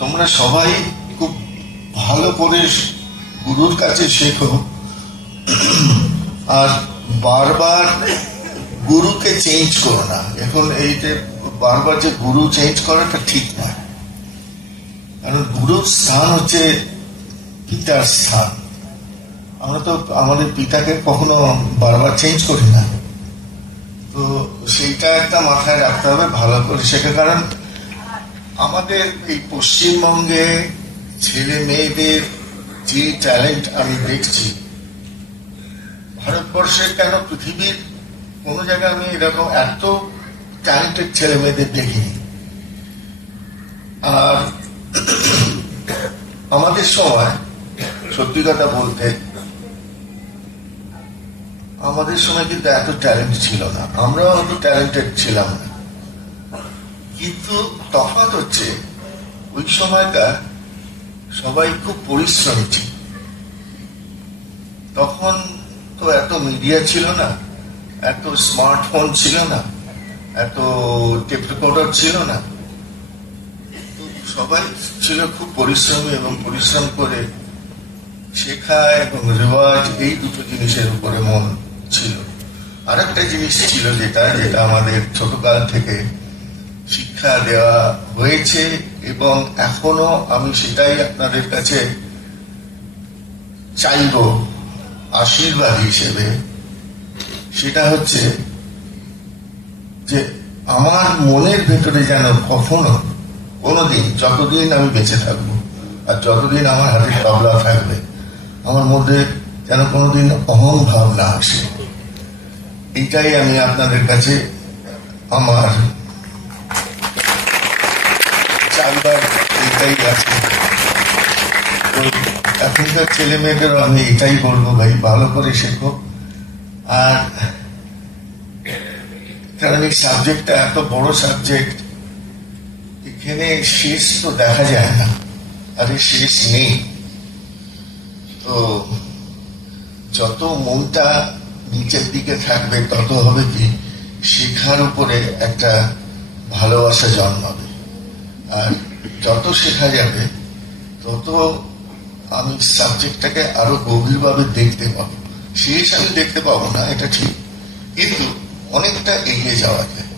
তোমরা সবাই খুব ভালো করে গুরুর কাছে শেখো, আর বারবার গুরুকে চেঞ্জ করো না। এখন এই যে বারবার যে গুরু চেঞ্জ করাটা ঠিক না, কারণ গুরুর স্থান হচ্ছে পিতার স্থান। আমরা তো আমাদের পিতাকে কখনো বারবার চেঞ্জ করি না, তো সেইটা একটা মাথায় রাখতে হবে ভালো করে শেখা। কারণ আমাদের এই পশ্চিমবঙ্গে ছেলে মেয়েদের যে ট্যালেন্ট আমি দেখছি, ভারতবর্ষের কেন পৃথিবীর কোন জায়গায় আমি এরকম এত ট্যালেন্টেড ছেলে মেয়েদের দেখিনি। আর আমাদের সময় সত্যি কথা বলতে আমাদের সময় কিন্তু এত ট্যালেন্ট ছিল না, আমরাও অত ট্যালেন্টেড ছিলাম না। কিন্তু তফাৎ হচ্ছে ওই সময়কার সবাই খুব পরিশ্রমী ছিল। তখন তো এত মিডিয়া ছিল না, এত স্মার্টফোন ছিল না, এত টেপ রেকর্ডার ছিল না। সবাই ছিল খুব পরিশ্রমী এবং পরিশ্রম করে শেখা এবং রেওয়াজ, এই দুটো জিনিসের উপরে মন ছিল। আর একটা জিনিস ছিল যেটা যেটা আমাদের ছোটকাল থেকে শিক্ষা দেওয়া হয়েছে এবং এখনো আমি সেটাই আপনাদের কাছে চাইব আশীর্বাদ হিসেবে, সেটা হচ্ছে যে আমার মনের ভেতরে যেন কখনো কোনোদিন, যতদিন আমি বেঁচে থাকবো আর যতদিন আমার হাতে তবলা থাকবে, আমার মধ্যে যেন কোনোদিন অহং ভাব না আসে। এইটাই আমি আপনাদের কাছে আমার চাইবার এইটাই আছে। এখনকার ছেলে মেয়েদেরও আমি এটাই বলবো, ভাই ভালো করে শেখো। আর কারণ এই সাবজেক্টটা এত বড় সাবজেক্ট, এখানে শেষ তো দেখা যায় না, আর শেষ নেই। তো যত মনটা নিচের দিকে থাকবে তত হবে কি শেখার উপরে একটা ভালোবাসা জন্মাবে, আর যত শেখা যাবে তত আমি সাবজেক্টটাকে আরো গভীরভাবে দেখতে পাবো। শেষ আমি দেখতে পাবো না, এটা ঠিক, কিন্তু অনেকটা এগিয়ে যাওয়া যায়।